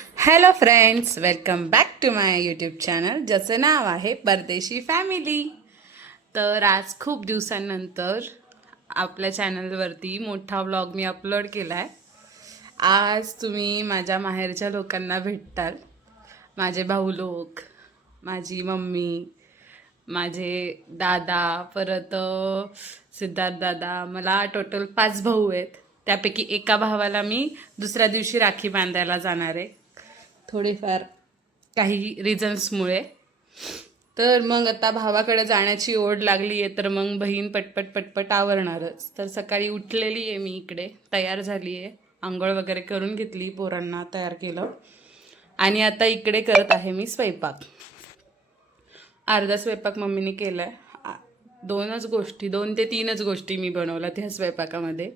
Hello friends, welcome back to my YouTube channel ज्याचं नाव आहे परदेशी फॅमिली. तर आज खूप दिवसांनंतर आपल्या चॅनलवरती मोठा व्लॉग मी अपलोड केला आहे. आज तुम्ही माझ्या माहेरच्या लोकांना भेटताल. माझे भाऊ लोक, माझी मम्मी, माझे दादा, परत सिद्धार्थ दादा. मला टोटल 5 भाऊ आहेत. त्यापैकी एका भावाला मी दुसऱ्या दिवशी राखी बांधायला जाणार आहे, थोडेफार काही रिझन्समुळे. तर मग आता भावाकडे जाण्याची ओढ लागली आहे, तर मग बहीण पटपट पटपट आवरणारच. तर सकाळी उठलेली आहे मी, इकडे तयार झाली आहे, आंघोळ वगैरे करून घेतली, पोरांना तयार केलं आणि आता इकडे करत आहे मी स्वयंपाक. अर्धा स्वयंपाक मम्मीने केला आहे. 2 ते 3 गोष्टी मी बनवल्या त्या स्वयंपाकामध्ये.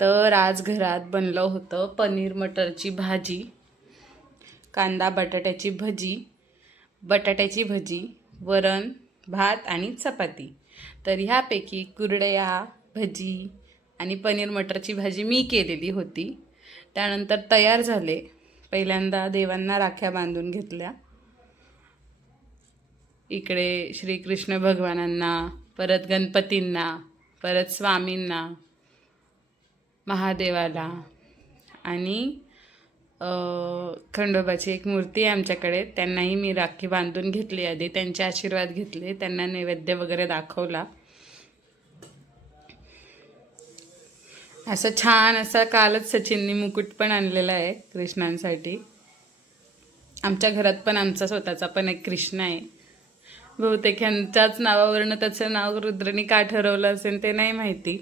तर आज घरात बनलं होतं पनीर मटरची भाजी, कांदा बटाट्याची भजी, वरण भात आणि चपाती. तर ह्यापैकी कुरडया, भजी आणि पनीर मटरची भाजी मी केलेली होती. त्यानंतर तयार झाले. पहिल्यांदा देवांना राख्या बांधून घेतल्या. इकडे श्रीकृष्ण भगवानांना, परत गणपतींना, परत स्वामींना, महादेवाला आणि खंडोबाची एक मूर्ती आहे आमच्याकडे, त्यांनाही मी राखी बांधून घेतली. आधी त्यांचे आशीर्वाद घेतले, त्यांना नैवेद्य वगैरे दाखवला. असं छान असा कालच सचिननी मुकुट पण आणलेला आहे कृष्णांसाठी. आमच्या घरात पण आमचा स्वतःचा पण एक कृष्ण आहे. बहुतेक ह्यांच्याच नावावरनं त्याचं नाव रुद्रनी का ठरवलं असेल ते नाही माहिती,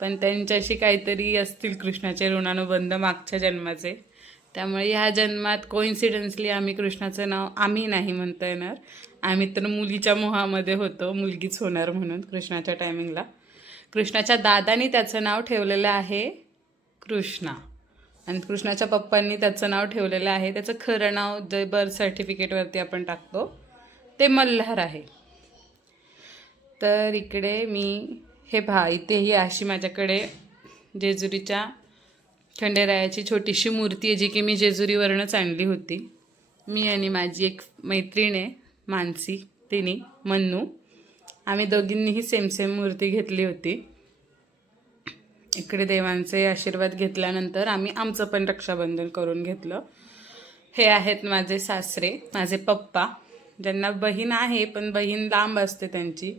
पण त्यांच्याशी काहीतरी असतील कृष्णाचे ऋणानुबंध मागच्या जन्माचे. त्यामुळे ह्या जन्मात कोइन्सिडन्सली आम्ही कृष्णाचं नाव, आम्ही नाही म्हणता येणार, आम्ही तर मुलीच्या मोहामध्ये होतो, मुलगीच होणार म्हणून कृष्णाच्या टायमिंगला. कृष्णाच्या दादानी त्याचं नाव ठेवलेलं आहे कृष्णा, आणि कृष्णाच्या पप्पांनी त्याचं नाव ठेवलेलं आहे, त्याचं खरं नाव जे बर्थ सर्टिफिकेटवरती आपण टाकतो ते मल्हार आहे. तर इकडे मी इथेही अशी माझ्याकडे जेजुरीच्या खंडेरायाची छोटीशी मूर्ती आहे, जी की मी जेजुरीवरूनच आणली होती. मी आणि माझी एक मैत्रीण आहे मानसी, तिने मन्नू, आम्ही दोघींनीही सेम मूर्ती घेतली होती. इकडे देवांचे आशीर्वाद घेतल्यानंतर आम्ही आमचं पण रक्षाबंधन करून घेतलं. हे आहेत माझे सासरे, माझे पप्पा, ज्यांना बहीण आहे पण बहीण लांब असते, त्यांची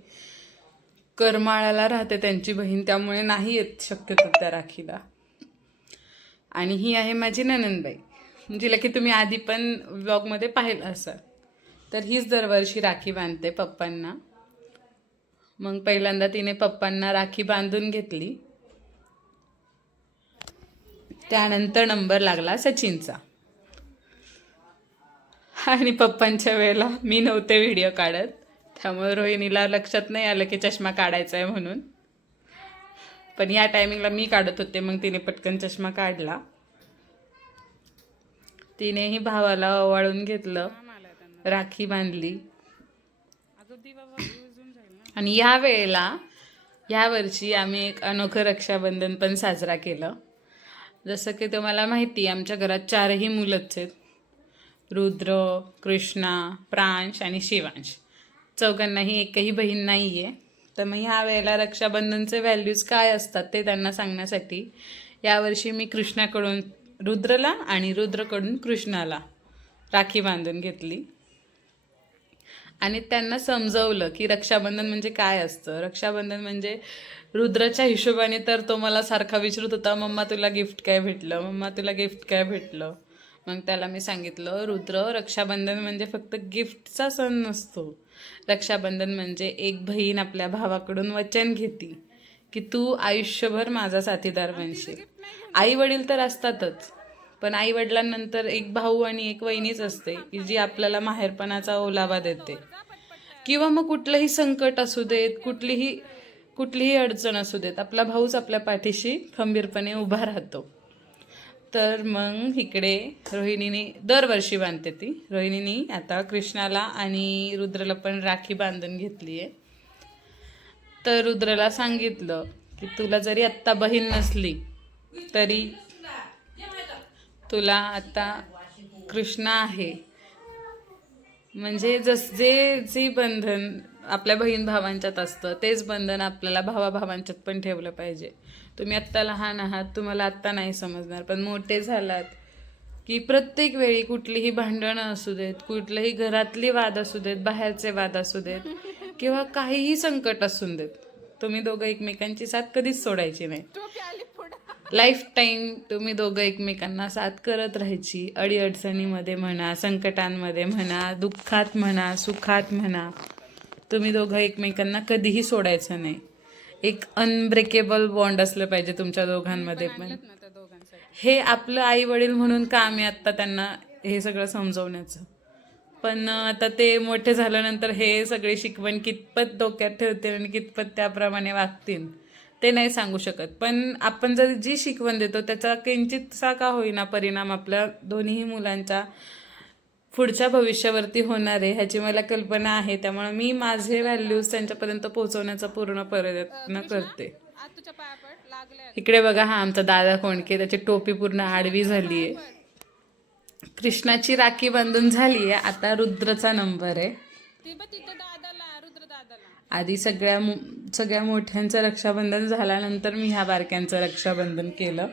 करमाळ्याला राहते त्यांची बहीण, त्यामुळे नाही येत शक्यतो त्या राखीला. आणि ही आहे माझी ननंदबाई, जिला की तुम्ही आधी पण व्लॉगमध्ये पाहिलं असाल. तर हीच दरवर्षी राखी बांधते पप्पांना. मग पहिल्यांदा तिने पप्पांना राखी बांधून घेतली, त्यानंतर नंबर लागला सचिनचा. आणि पप्पांच्या वेळेला मी नव्हते व्हिडिओ काढत, त्यामुळे रोहिणीला लक्षात नाही आलं की चष्मा काढायचा आहे म्हणून. पण या टायमिंगला मी काढत होते, मग तिने पटकन चष्मा काढला. तिनेही भावाला ओवाळून घेतलं, राखी बांधली. आणि यावर्षी आम्ही एक अनोखं रक्षाबंधन पण साजरा केलं. जसं की तुम्हाला माहिती, आमच्या घरात 4ही मुलंच आहेत, रुद्र, कृष्णा, प्रांश आणि शिवांश. चौघांनाही एकही बहीण नाही आहे. तर मग ह्या वेळेला रक्षाबंधनचे व्हॅल्यूज काय असतात ते त्यांना सांगण्यासाठी यावर्षी मी कृष्णाकडून रुद्रला आणि रुद्रकडून कृष्णाला राखी बांधून घेतली आणि त्यांना समजवलं की रक्षाबंधन म्हणजे काय असतं. रक्षाबंधन म्हणजे रुद्राच्या हिशोबाने तर तो मला सारखा विचारत होता, मम्मा तुला गिफ्ट काय भेटलं, मम्मा तुला गिफ्ट काय भेटलं. मग त्याला मी सांगितलं, रुद्र, रक्षाबंधन म्हणजे फक्त गिफ्टचा सण नसतो. रक्षाबंधन म्हणजे एक बहीण आपल्या भावाकडून वचन घेते की तू आयुष्यभर माझा साथीदार बनशील. आई वडील तर असतातच, पण आई वडिलांनंतर एक भाऊ आणि एक वहिनीच असते की जी आपल्याला माहेरपणाचा ओलावा देते. किंवा मग कुठलंही संकट असू देत, कुठलीही अडचण असू देत, आपला भाऊच आपल्या पाठीशी खंबीरपणे उभा राहतो. तर मग इकडे रोहिणीने दरवर्षी बांधते ती. रोहिणीने आता कृष्णाला आणि रुद्रला पण राखी बांधून घेतली आहे. तर रुद्रला सांगितलं की तुला जरी आत्ता बहीण नसली तरी तुला आता कृष्णा आहे. म्हणजे जे बंधन आपल्या बहीण भावांच्यात असतं तेच बंधन आपल्याला भावाभावांच्यात पण ठेवलं पाहिजे. तुम्ही आत्ता लहान आहात, तुम्हाला आत्ता नाही समजणार, पण मोठे झालात की प्रत्येक वेळी कुठलीही भांडणं असू देत, कुठलेही घरातली वाद असू देत, बाहेरचे वाद असू देत किंवा काहीही संकट असू देत, तुम्ही दोघं एकमेकांची साथ कधीच सोडायची नाही. लाईफ टाईम तुम्ही दोघं एकमेकांना साथ करत राहायची. अडीअडचणीमध्ये म्हणा, संकटांमध्ये म्हणा, दुःखात म्हणा, सुखात म्हणा, तुम्ही दोघं एकमेकांना कधीही सोडायचं नाही. एक अनब्रेकेबल बॉन्ड असलं पाहिजे तुमच्या दोघांमध्ये पण. हे आपलं आई वडील म्हणून काम आहे आत्ता त्यांना हे सगळं समजवण्याचं. पण आता ते मोठे झाल्यानंतर हे सगळे शिकवण कितपत डोक्यात ठेवतील आणि कितपत त्याप्रमाणे वागतील ते नाही सांगू शकत. पण आपण जर जी शिकवण देतो त्याचा किंचितसा का होईना परिणाम आपल्या दोन्ही मुलांच्या पुढच्या भविष्यावरती होणार आहे ह्याची मला कल्पना आहे. त्यामुळे मी माझे व्हॅल्यूज त्यांच्यापर्यंत पोहोचवण्याचा पूर्ण प्रयत्न करते. इकडे बघा, हा आमचा दादा कोंडके, त्याची टोपी पूर्ण आडवी झाली आहे. कृष्णाची राखी बांधून झाली आहे. आता रुद्रचा नंबर आहे. आधी सगळ्या मोठ्यांचं रक्षाबंधन झाल्यानंतर मी ह्या बारक्यांचं रक्षाबंधन केलं.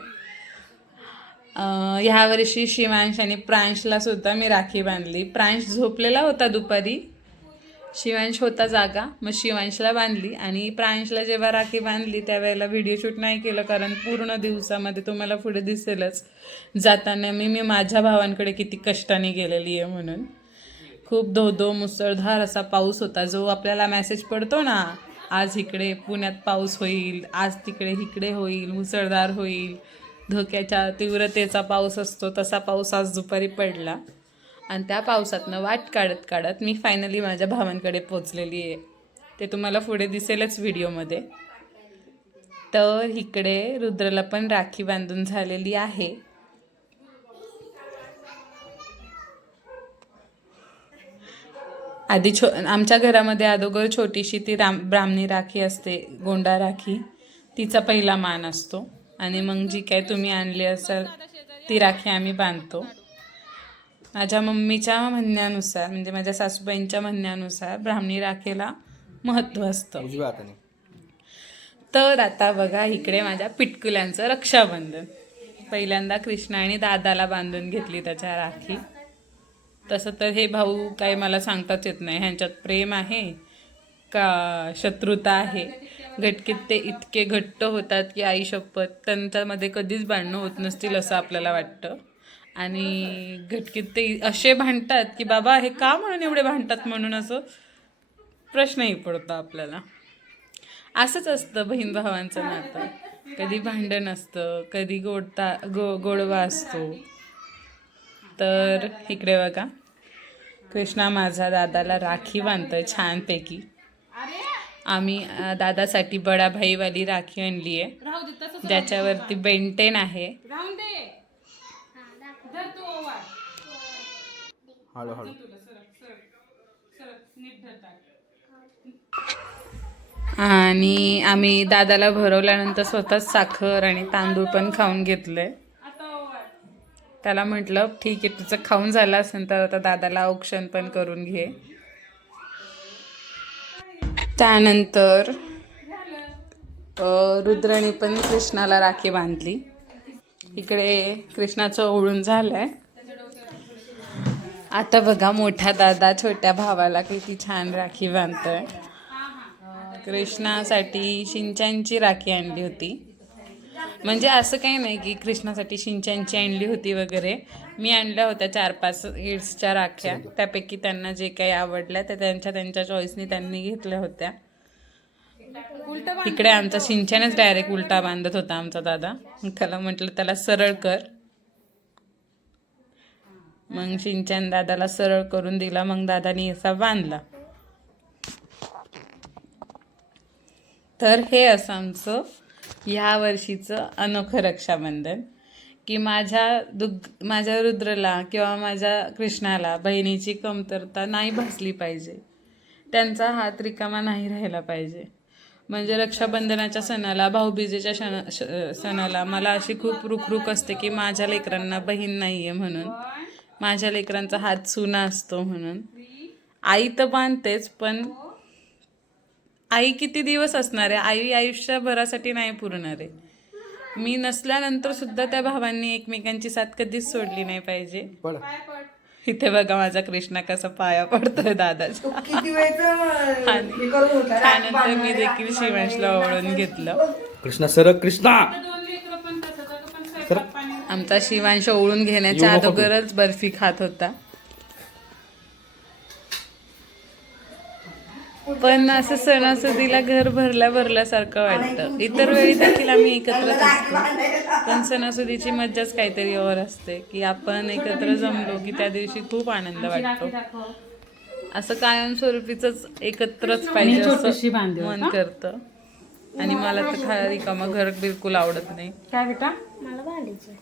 ह्या वर्षी शिवांश आणि प्रांशला सुद्धा मी राखी बांधली. प्रांश झोपलेला होता दुपारी, शिवांश होता जागा, मग शिवांशला बांधली. आणि प्रांशला जेव्हा राखी बांधली त्यावेळेला व्हिडिओ शूट नाही केलं, कारण पूर्ण दिवसामध्ये तुम्हाला पुढे दिसेलच जाताना मी माझ्या भावांकडे किती कष्टाने गेलेली आहे म्हणून. खूप धो मुसळधार असा पाऊस होता, जो आपल्याला मेसेज पडतो ना, आज इकडे पुण्यात पाऊस होईल, आज इकडे होईल, मुसळधार होईल, धोक्याच्या तीव्रतेचा पाऊस असतो, तसा पाऊस आज दुपारी पडला. आणि त्या पावसातनं वाट काढत काढत मी फायनली माझ्या भावांकडे पोचलेली आहे. ते तुम्हाला पुढे दिसेलच व्हिडिओमध्ये. तर इकडे रुद्रला पण राखी बांधून झालेली आहे. आधी आमच्या घरामध्ये अगोदर छोटीशी ती ब्राह्मणी राखी असते, गोंडा राखी, तिचा पहिला मान असतो. आणि मग जी काय तुम्ही आणली असाल ती राखी आम्ही बांधतो. माझ्या मम्मीच्या म्हणण्यानुसार, म्हणजे माझ्या सासूबाईंच्या म्हणण्यानुसार ब्राह्मणी राखेला महत्त्व असतं. तर आता बघा, इकडे माझ्या पिटकुल्यांचं रक्षाबंधन. पहिल्यांदा कृष्णा आणि दादाला बांधून घेतली त्याच्या राखी. तसं तर हे भाऊ काही मला सांगताच येत नाही, ह्यांच्यात प्रेम आहे का शत्रुता आहे. घटकीत ते इतके घट्ट होतात की आई शपथ, त्यांच्यामध्ये कधीच भांडणं होत नसतील असं आपल्याला वाटतं. आणि घटकीत ते असे भांडतात की बाबा हे का म्हणून एवढे भांडतात म्हणून असं प्रश्नही पडतो आपल्याला. असंच असतं बहीण भावांचं नातं. कधी भांडण असतं, कधी गोडवा असतो. तर इकडे बघा, कृष्णा माझा दादाला राखी बांधतोय छानपैकी. आम्ही दादासाठी बडा भाईवाली राखी आणली आहे, ज्याच्यावरती बेंटेन आहे. आणि आम्ही दादाला भरवल्यानंतर स्वतःच साखर आणि तांदूळ पण खाऊन घेतलंय. त्याला म्हटलं ठीक आहे, तुझं खाऊन झालं असेल तर आता दादाला औक्षण पण करून घे. त्यानंतर रुद्राने पण कृष्णाला राखी बांधली. इकडे कृष्णाचं ओळून झालंय. आता बघा, मोठा दादा छोट्या भावाला किती छान राखी बांधतोय. कृष्णासाठी शिंचांची राखी आणली होती. म्हणजे असं काही नाही की कृष्णासाठी शिंचांची आणली होती वगैरे. मी आणल्या होत्या 4-5 हिट्सच्या राख्या. त्यापैकी त्यांना जे काही आवडल्या त्या त्यांच्या चॉईसनी त्यांनी घेतल्या होत्या. तिकडे आमचा शिंचानच डायरेक्ट उलटा बांधत होता आमचा दादा. त्याला म्हटलं त्याला सरळ कर. मग शिंचान दादाला सरळ करून दिला. मग दादानी असा बांधला. तर हे असं आमचं ह्या वर्षीचं अनोखं रक्षाबंधन, की माझ्या रुद्रला किंवा माझ्या कृष्णाला बहिणीची कमतरता नाही भासली पाहिजे, त्यांचा हात रिकामा नाही राहिला पाहिजे. म्हणजे रक्षाबंधनाच्या सणाला, भाऊबीजेच्या सणाला मला अशी खूप रुखरुख असते की माझ्या लेकरांना बहीण नाही आहे म्हणून. माझ्या लेकरांचा हात सुना असतो म्हणून. आई तर बांधतेच, पण आई किती दिवस असणार आहे? आई आयुष्यभरासाठी नाही पुरणार आहे. मी नसल्यानंतर सुद्धा त्या भावांनी एकमेकांची साथ कधीच सोडली नाही पाहिजे. इथे बघा माझा कृष्णा कसा पाया पडतोय दादाचा. आणि त्यानंतर मी देखील शिवांशला ओवाळून घेतलं. कृष्णा सरक, कृष्णा आमचा शिवांश ओळून घेण्याच्या अगोदरच बर्फी खात होता. पण असं सणासुदीला घर भरल्यासारखं वाटतं. इतर वेळी देखील आम्ही एकत्रच असतो, पण सणासुदीची मज्जाच काहीतरी और असते की आपण एकत्र जमलो की त्या दिवशी खूप आनंद वाटतो. असं कायमस्वरूपीच एकत्रच पाहिजे असं मन करतं. आणि मला तर रिकामं घर बिलकुल आवडत नाही. काय बेटा मला भांडायचं.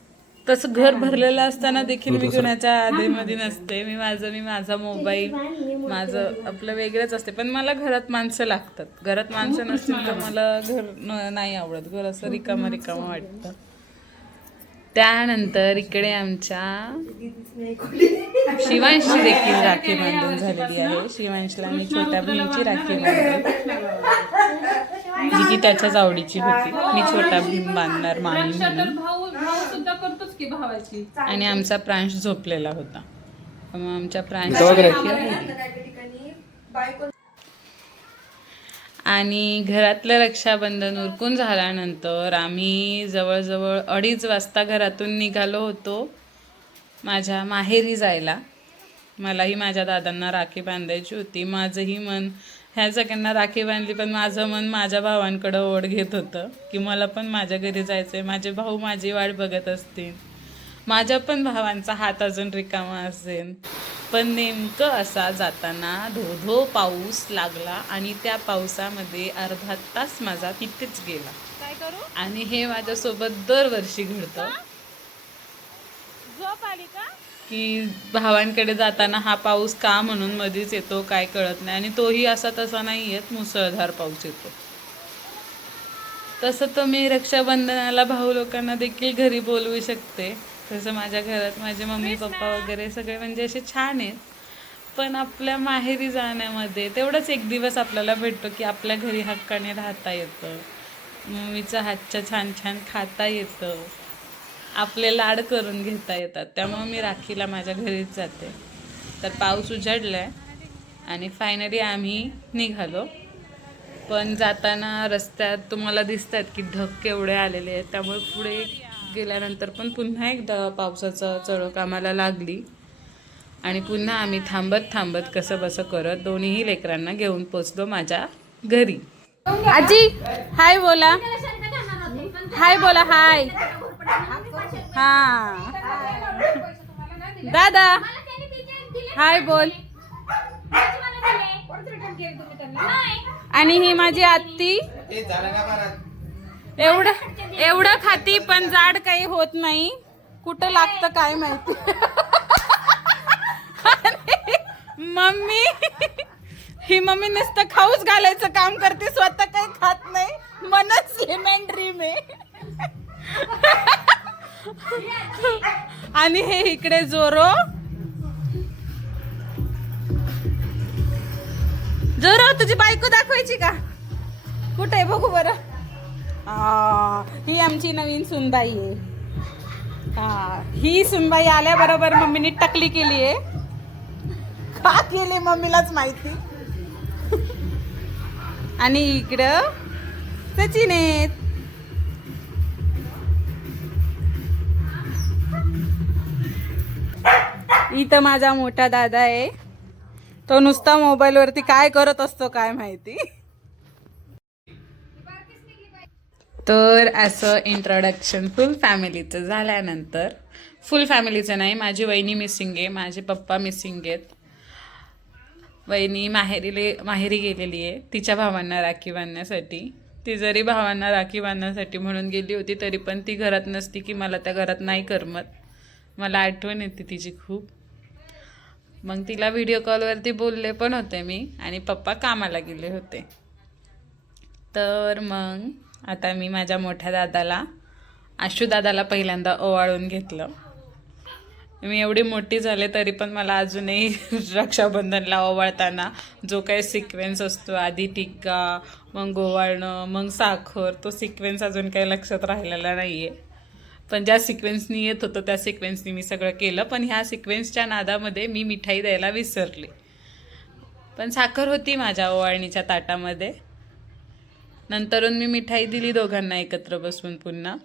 तसं घर भरलेलं असताना देखील मी कुणाच्या आधीमध्ये नसते. मी माझा मोबाईल माझं आपलं वेगळंच असते. पण मला घरात माणसं लागतात. घरात माणसं नसतील तर मला घर नाही आवडत. घर असं रिकामं वाटतं. त्यानंतर इकडे आमच्या शिवांशची देखील राखी बांधून झालेली आहे. शिवांशला मी छोट्या बहिणीची राखी बांधली, जी की त्याच्याच आवडीची होती. मी छोटा भीम बांधणार मामी म्हणून. आणि आमचा प्रांश झोपलेला होता. मग आमच्या प्रांश आणि घरातलं रक्षाबंधन उरकून झाल्यानंतर आम्ही जवळजवळ 2:30 वाजता घरातून निघालो होतो माझ्या माहेरी जायला. मलाही माझ्या दादांना राखी बांधायची होती. माझंही मन ह्या सगळ्यांना राखी बांधली, पण माझं मन माझ्या भावांकडं ओढ घेत होतं की मला पण माझ्या घरी जायचं आहे. माझे भाऊ माझी वाट बघत असतील, माझ्या पण भावांचा हात अजून रिकामा असेल. पण नेमकं असा जाताना धो पाऊस लागला आणि त्या पावसामध्ये अर्धा तास माझा तिथेच गेला. काय करू? आणि हे माझ्यासोबत दरवर्षी घडतं की भावांकडे जाताना हा पाऊस का म्हणून मध्येच येतो काय कळत नाही. आणि तोही असा तसा नाही येत, मुसळधार पाऊस येतो. तसं तर मी रक्षाबंधनाला भाऊ लोकांना देखील घरी बोलवू शकते. तसं माझ्या घरात माझे मम्मी पप्पा वगैरे सगळे म्हणजे असे छान आहेत. पण आपल्या माहेरी जाण्यामध्ये तेवढंच एक दिवस आपल्याला भेटतो की आपल्या घरी हक्काने राहता येतं, मम्मीचं हातच्या छान छान खाता येतं, आपले लाड करून घेता येतात. त्यामुळे मी राखीला माझ्या घरीच जाते. तर पाऊस उजाडला आहे आणि फायनली आम्ही निघालो. पण जाताना रस्त्यात तुम्हाला दिसतात की ढग केवढे आलेले आहेत. त्यामुळे पुढे गेल्यानंतर पण पुन्हा एकदा पावसाचा चळक आम्हाला लागली आणि पुन्हा आम्ही थांबत कसं बसं करत दोन्हीही लेकरांना घेऊन पोचलो माझ्या घरी. आजी हाय बोला, हाय बोला, हाय. हा दादा हाय बोल. आणि ही माझी आत्ती एवढं खाती पण जाड काही होत नाही. कुठं लागतं काय माहिती. मम्मी ही मम्मी नुसतं खाऊच घालायचं काम करते, स्वतः काही खात नाही. मनच लिमेंट ड्रीम आहे. आणि हे इकडे जोरो तुझी बायको दाखवायची का? कुठे आहे बघू बरं. ही आमची नवीन सुनबाई आहे. ही सुनबाई आल्याबरोबर मम्मीने टकली केली आहे. का केली मम्मीलाच माहिती. आणि इकडं सचिन आहेत. इथं माझा मोठा दादा आहे. तो नुसता मोबाईलवरती काय करत असतो काय माहिती. तर असं इंट्रोडक्शन फुल फॅमिलीचं झाल्यानंतर, फुल फॅमिलीचं नाही, माझी वहिनी मिसिंग आहे, माझे पप्पा मिसिंग आहेत. वहिनी माहेरी गेलेली आहे तिच्या भावांना राखी बांधण्यासाठी. ती जरी भावांना राखी बांधण्यासाठी म्हणून गेली होती तरी पण ती घरात नसती की मला त्या घरात नाही करमत. मला आठवण येते तिची खूप. मग तिला व्हिडिओ कॉलवरती बोलले पण होते मी आणि पप्पा कामाला गेले होते. तर मग आता मी माझ्या मोठ्या दादाला, आशू दादाला पहिल्यांदा ओवाळून घेतलं. मी एवढी मोठी झाले तरी पण मला अजूनही रक्षाबंधनला ओवाळताना जो काही सिक्वेन्स असतो, आधी टिक्का, मग ओवाळणं, मग साखर, तो सिक्वेन्स अजून काही लक्षात राहिलेला नाही आहे. पण ज्या सिक्वेन्सनी येत होतं त्या सिक्वेन्सनी मी सगळं केलं. पण ह्या सिक्वेन्सच्या नादामध्ये मी मिठाई द्यायला विसरले. पण साखर होती माझ्या ओवाळणीच्या ताटामध्ये. नंतरून मी मिठाई दिली दोघांना एकत्र बसून पुन्हा.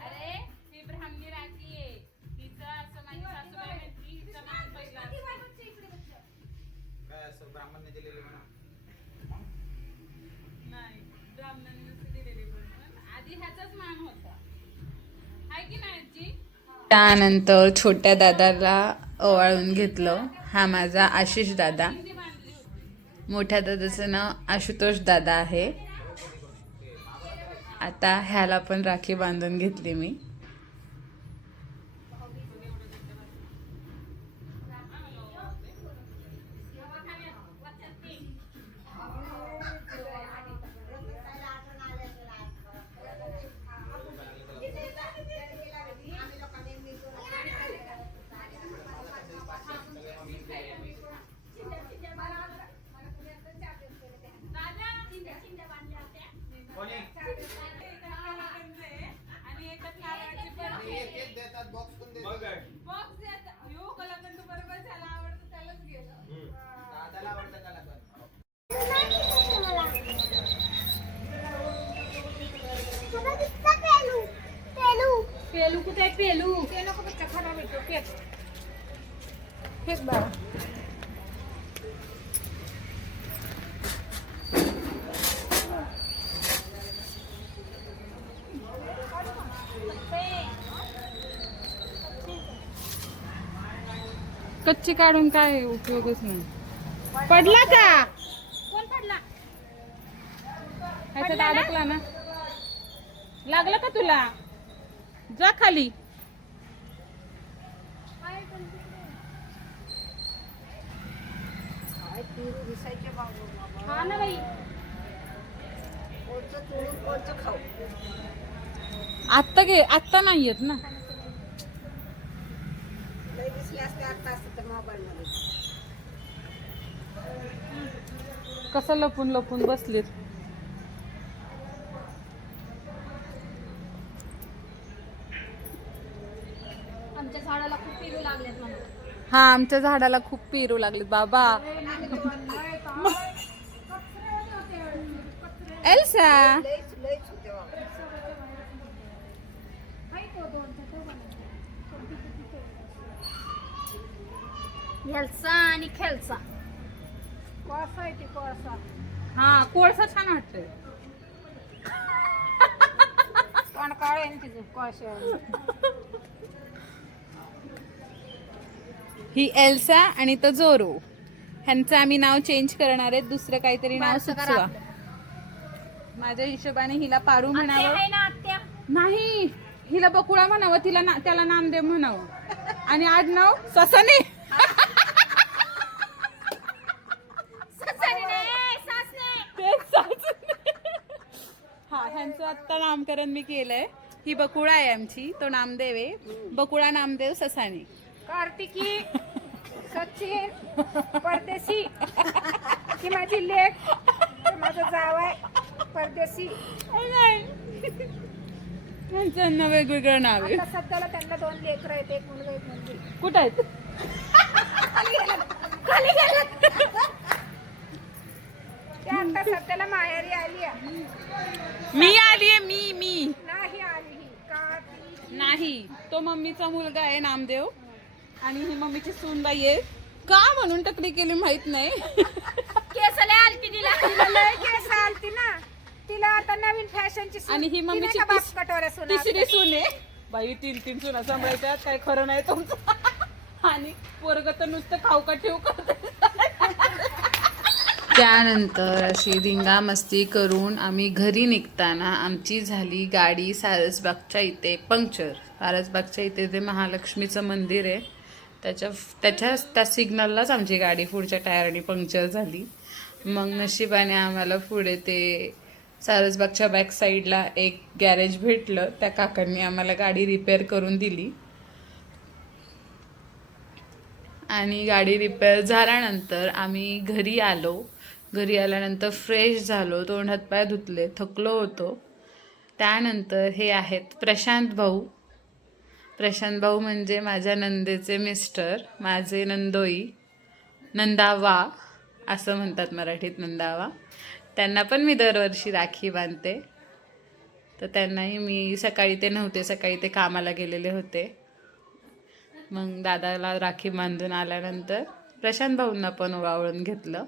अरे ती ब्राह्मणी राखी आहे, तिचं असं माझी सासूबाई म्हणती, तिचं मान पहिला काय असं ब्राह्मणने दिलेले म्हणा. नाही, ब्राह्मणांनी दिलेली पण आधी ह्याचाच मान होता, आहे की नाही आजी? त्यानंतर छोट्या दादाला ओवाळून घेतलं. हा माझा आशिष दादा. मोठ्या दादाचं नाव आशुतोष दादा आहे. आता ह्याला पण राखी बांधून घेतली मी. कोणी आणि एकाच नारळाची पण एक एक देतात, बॉक्स पण देतात. बॉक्स देतात. यो कलाकंद बरोबर त्याला आवडतं त्यालाच गेलं. दादाला आवडतं त्याला पण. पेलू कुठे आहे? पेलू नको बच्चा खराब येतो. फेक बाळा. कच्ची काढून काय उपयोगच नाही. पडला का? कोण पडला? ह्याच्यात अडकला ना. लागलं का तुला? जा खाली. हा ना बाई. आत्ता घे, आत्ता नाही येत ना. कसं लपून लपून बसलेत. आमच्या झाडाला खूप पेरू लागलेत मला. हा, आमच्या झाडाला खूप पेरू लागलेत बाबा. एल्सा, हेल्सा आणि खेळसा. कोळसा आहे ते कोळसा. हा, कोळसा छान वाटतोय. पण काळ आहे ना तिचं कोळसा. ही एल्सा आणि तो जोरो. ह्यांचं आम्ही नाव चेंज करणार आहेत. दुसरं काहीतरी नाव बारसं करा सुचवा. आपलं. माझ्या हिशोबाने हिला पारू आत्या म्हणावं. आहे ना आत्या? नाही, हिला बकुळा म्हणावं, तिला त्याला नामदेव म्हणावं. आणि आडनाव ससाने. ससाने नाही, सासने. तेच सासने. हा, ह्यांचं आत्ता नामकरण मी केलंय. ही बकुळा आहे आमची, तो नामदेव आहे. बकुळा नामदेव ससाने. कार्तिकी, सचिन, परदेशी, ही माझी लेक, माझा जावाय परदेशी. त्यांना वेगवेगळं नाव आहे. आता सध्याला त्यांना 2 लेकरं आहेत, एक मुलगा एक मुलगी. कुठं आहेत? खाली गेल्यात ते आता सध्याला माहेरी आली आहे. मी आलीये मी नाही आली ही का ती नाही. तो मम्मीचा मुलगा आहे नामदेव आणि ही मम्मीची सूनबाई आहे. का म्हणून टकली केली माहित नाही. केसले आलती तिला लय केस आलती ना तिला आता नवीन फॅशनची आणि ही मम्मीची कटोऱ्या सुना तिसरी सून आहे. बाई 3 सुना सांभाळायच्यात काय खरं नाही तुमचं. आणि पोरग तर नुसतं खाऊका ठेवू करत. त्यानंतर अशी धिंगामस्ती करून आम्ही घरी निघताना आमची झाली गाडी सारसबागच्या इथे पंक्चर. सारसबागच्या इथे जे महालक्ष्मीचं मंदिर आहे त्या सिग्नललाच आमची गाडी पुढच्या टायरनी पंक्चर झाली. मग नशिबाने आम्हाला पुढे ते सारसबागच्या बॅक साईडला एक गॅरेज भेटलं. त्या काकांनी आम्हाला गाडी रिपेअर करून दिली आणि गाडी रिपेअर झाल्यानंतर आम्ही घरी आलो. घरी आल्यानंतर फ्रेश झालो, तोंड हातपाय धुतले, थकलो होतो. त्यानंतर हे आहेत प्रशांत भाऊ. प्रशांत भाऊ म्हणजे माझ्या नंदेचे मिस्टर, माझे नंदोई, नंदावा असं म्हणतात मराठीत, नंदावा. त्यांना पण मी दरवर्षी राखी बांधते. तर त्यांनाही मी सकाळी ते नव्हते, सकाळी ते कामाला गेलेले होते. मग दादाला राखी बांधून आल्यानंतर प्रशांत भाऊंना पण ओवाळून घेतलं.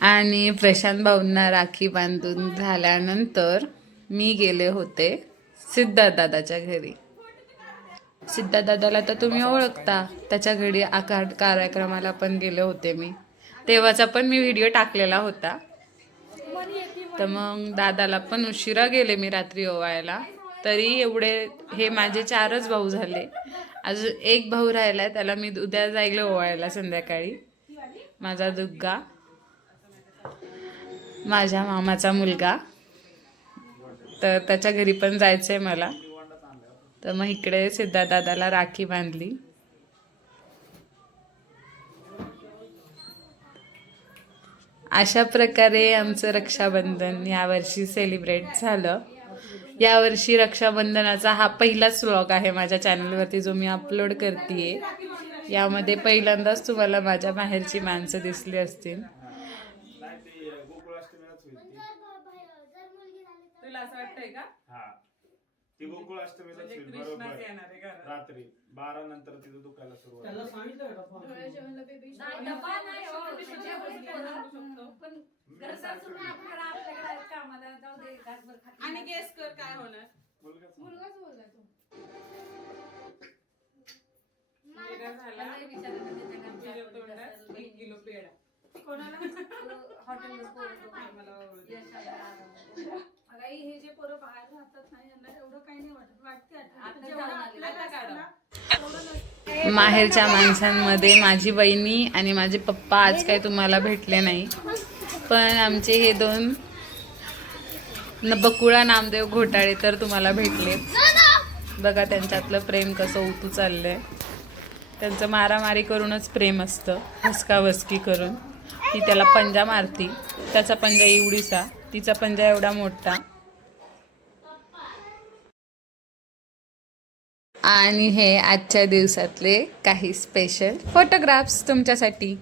आणि प्रशांत भाऊंना राखी बांधून झाल्यानंतर मी गेले होते सिद्धार्थ दादाच्या घरी. सिद्धार्थ दादाला तर तुम्ही ओळखता, त्याच्या घरी कार्यक्रमाला पण गेले होते मी. तेव्हाचा पण मी व्हिडिओ टाकलेला होता. तर मग दादाला पण उशिरा गेले मी रात्री ओवाळायला. तरी एवढे हे माझे 4च भाऊ झाले. अजून एक भाऊ राहिला, त्याला मी उद्या जायला ओवाळायला संध्याकाळी. माझा दुग्गा, माझ्या मामाचा मुलगा, तर त्याच्या घरी पण जायचंय मला. तर मग इकडे सिद्धार्थ दादाला राखी बांधली. अशा प्रकारे आमचं रक्षाबंधन यावर्षी सेलिब्रेट झालं. यावर्षी रक्षाबंधनाचा हा पहिलाच व्लॉग आहे माझ्या चॅनलवरती जो मी अपलोड करतेय. यामध्ये पहिल्यांदाच तुम्हाला माझ्या बाहेरची माणसं दिसली असतील. तुला असं वाटतंय का? ती गोकुळाष्टमीला रात्री 12 नंतर तिथं दुखायला सुरुवात. आणि गेस कर काय होणार? मुलगाच बोलला तो. मुलगा झाला. तुझ्या तोंडात 1 किलो पेढा. कोणाला? हे जे पोरं बाहेर राहतात नाही यांना एवढं काही नाही वाटते माहेरच्या माणसांमध्ये माझी बहिणी आणि माझे पप्पा आज काही तुम्हाला भेटले नाही, पण आमचे हे 2 बकुळा नामदेव घोटाळे तर तुम्हाला भेटले. बघा त्यांच्यातलं प्रेम कसं उतू चाललंय. त्यांचं मारामारी करूनच प्रेम असतं, हसकावसकी करून. ती त्याला पंजा मारती, त्याचा पंजा एवढीसा, तिचा पंजा एवढा मोठा. आणि हे आजच्या दिवसातले काही स्पेशल फोटोग्राफ्स तुमच्यासाठी.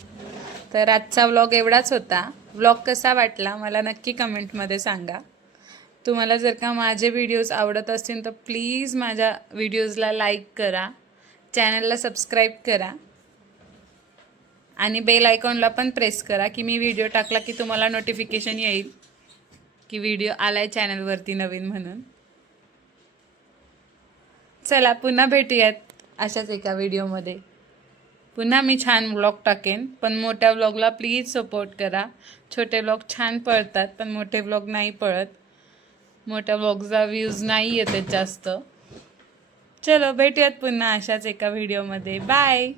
तर आजचा व्लॉग एवढाच होता. व्लॉग कसा वाटला मला नक्की कमेंटमध्ये सांगा. तुम्हाला जर का माझे व्हिडिओज आवडत असतील तर प्लीज माझ्या व्हिडिओजला लाईक करा, चॅनलला सबस्क्राईब करा आणि बेल आयकॉनला पण प्रेस करा की मी व्हिडिओ टाकला की तुम्हाला नोटिफिकेशन येईल की व्हिडिओ आलाय चॅनलवरती नवीन म्हणून. चला पुन्हा भेटूयात. अशाच एका व्हिडिओमध्ये. पुन्हा मी छान व्लॉग टाकेन, पण मोठ्या व्लॉगला प्लीज सपोर्ट करा. छोटे व्लॉग छान पळतात, पण मोठे व्लॉग नाही पळत. मोठ्या व्लॉगचा व्ह्यूज नाही येतात जास्त. चलो भेटूयात पुन्हा अशाच एका व्हिडिओमध्ये. बाय.